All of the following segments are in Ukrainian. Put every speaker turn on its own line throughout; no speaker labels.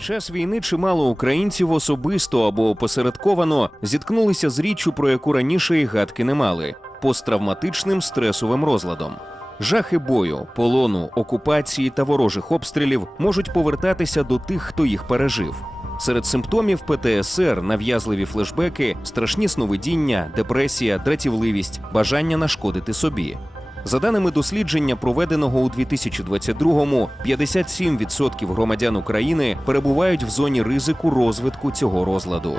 час війни чимало українців особисто або опосередковано зіткнулися з річчю, про яку раніше і гадки не мали посттравматичним стресовим розладом. Жахи бою, полону, окупації та ворожих обстрілів можуть повертатися до тих, хто їх пережив. Серед симптомів ПТСР нав'язливі флешбеки, страшні сновидіння, депресія, дратівливість, бажання нашкодити собі. За даними дослідження, проведеного у 2022-му, 57% громадян України перебувають в зоні ризику розвитку цього розладу.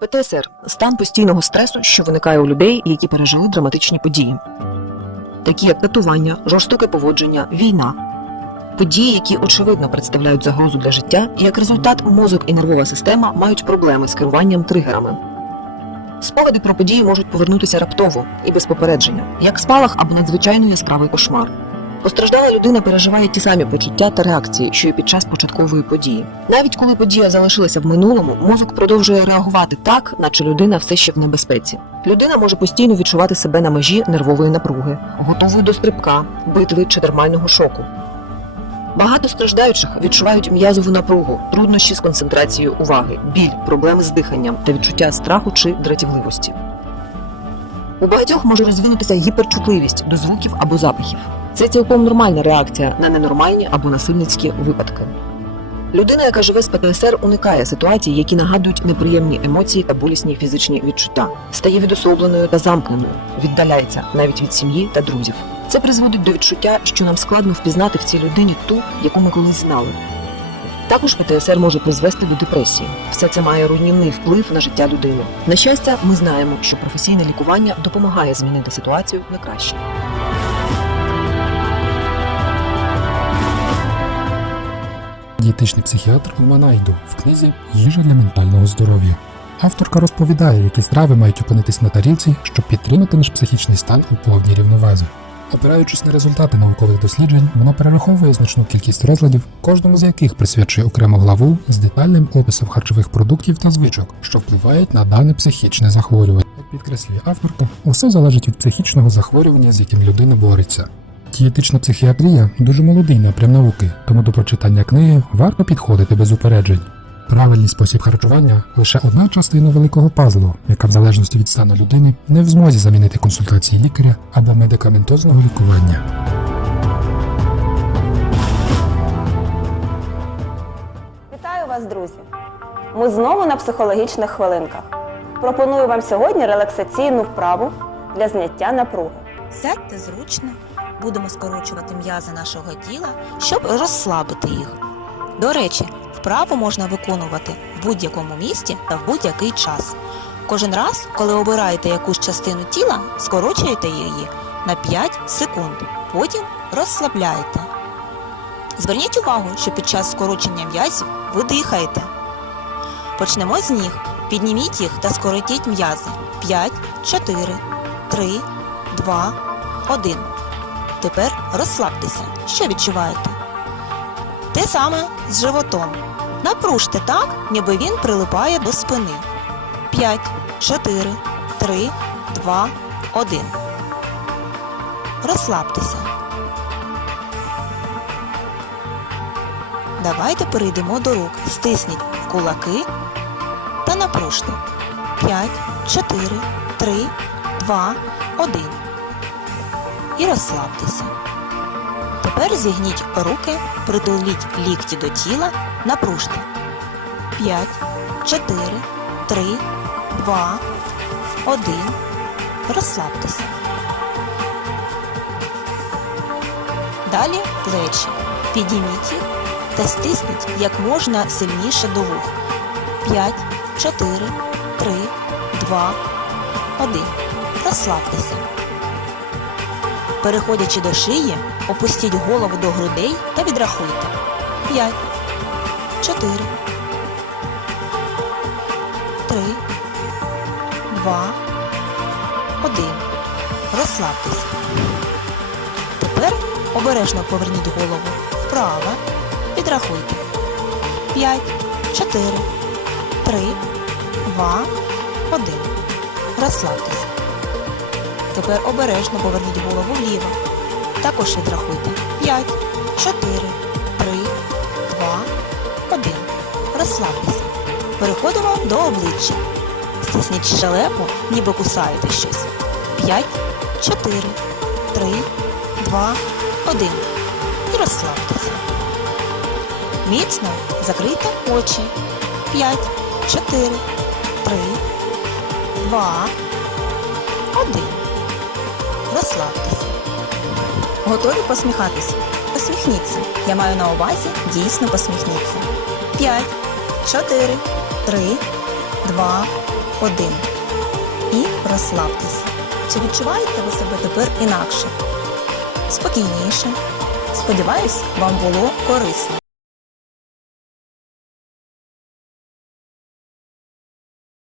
ПТСР стан постійного стресу, що виникає у людей, які пережили драматичні події, такі як катування, жорстоке поводження, війна. Події, які очевидно представляють загрозу для життя, і як результат мозок і нервова система мають проблеми з керуванням тригерами. Спогади про події можуть повернутися раптово і без попередження, як спалах або надзвичайно яскравий кошмар. Постраждала людина переживає ті самі почуття та реакції, що й під час початкової події. Навіть коли подія залишилася в минулому, мозок продовжує реагувати так, наче людина все ще в небезпеці. Людина може постійно відчувати себе на межі нервової напруги, готовою до стрибка, битви чи термального шоку. Багато страждаючих відчувають м'язову напругу, труднощі з концентрацією уваги, біль, проблеми з диханням та відчуття страху чи дратівливості. У багатьох може розвинутися гіперчутливість до звуків або запахів. Це цілком нормальна реакція на ненормальні або насильницькі випадки. Людина, яка живе з ПТСР, уникає ситуацій, які нагадують неприємні емоції та болісні фізичні відчуття, стає відособленою та замкненою, віддаляється навіть від сім'ї та друзів. Це призводить до відчуття, що нам складно впізнати в цій людині ту, яку ми колись знали. Також ПТСР може призвести до депресії. Все це має руйнівний вплив на життя людини. На щастя, ми знаємо, що професійне лікування допомагає змінити ситуацію на краще.
Дієтичний психіатр Уманайду в книзі Їжа для ментального здоров'я. Авторка розповідає, які страви мають опинитись на тарілці, щоб підтримати наш психічний стан у повній рівновазі. Опираючись на результати наукових досліджень, вона перераховує значну кількість розладів, кожному з яких присвячує окрему главу з детальним описом харчових продуктів та звичок, що впливають на дане психічне захворювання. Як підкреслює авторка, усе залежить від психічного захворювання, з яким людина бореться. Дієтична психіатрія дуже молодий напрям науки, тому до прочитання книги варто підходити без упереджень. Правильний спосіб харчування лише одна частина великого пазлу, яка в залежності від стану людини не в змозі замінити консультації лікаря або медикаментозного лікування.
Вітаю вас, друзі! Ми знову на психологічних хвилинках. Пропоную вам сьогодні релаксаційну вправу для зняття напруги.
Сядьте зручно, будемо скорочувати м'язи нашого тіла, щоб розслабити їх. До речі, вправу можна виконувати в будь-якому місці та в будь-який час. Кожен раз, коли обираєте якусь частину тіла, скорочуєте її на 5 секунд, потім розслабляєте. Зверніть увагу, що під час скорочення м'язів ви дихаєте. Почнемо з ніг. Підніміть їх та скоротіть м'язи. 5, 4, 3, 2, 1. Тепер розслабтеся. Що відчуваєте? Те саме з животом. Напружте так, ніби він прилипає до спини. 5, 4, 3, 2, 1. Розслабтеся. Давайте перейдемо до рук. Стисніть кулаки та напружте. 5, 4, 3, 2, 1. І розслабтеся. Тепер зігніть руки, притуліть лікті до тіла, напружте. 5, 4, 3, 2, 1. Розслабтеся. Далі плечі. Підійміть їх та стисніть як можна сильніше до вух. 5, 4, 3, 2, 1. Розслабтеся. Переходячи до шиї, опустіть голову до грудей та відрахуйте. 5, 4, 3, 2, 1. Розслабтеся. Тепер обережно поверніть голову вправо. Підрахуйте. 5, 4, 3, 2, 1. Розслабтеся. Тепер обережно поверніть голову вліво. Також відрахуйте. 5, 4, 3, 2, 1. Розслабтеся. Переходимо до обличчя. Стисніть щелепу, ніби кусаєте щось. 5, 4, 3, 2, 1. І розслабтеся. Міцно закрийте очі. 5, 4, 3, 2, 1. Розслабтеся. Готові посміхатися? Посміхніться. Я маю на увазі дійсно посміхніться. 5, 4, 3, 2, 1. І розслабтеся. Чи відчуваєте ви себе тепер інакше? Спокійніше. Сподіваюсь, вам було корисно.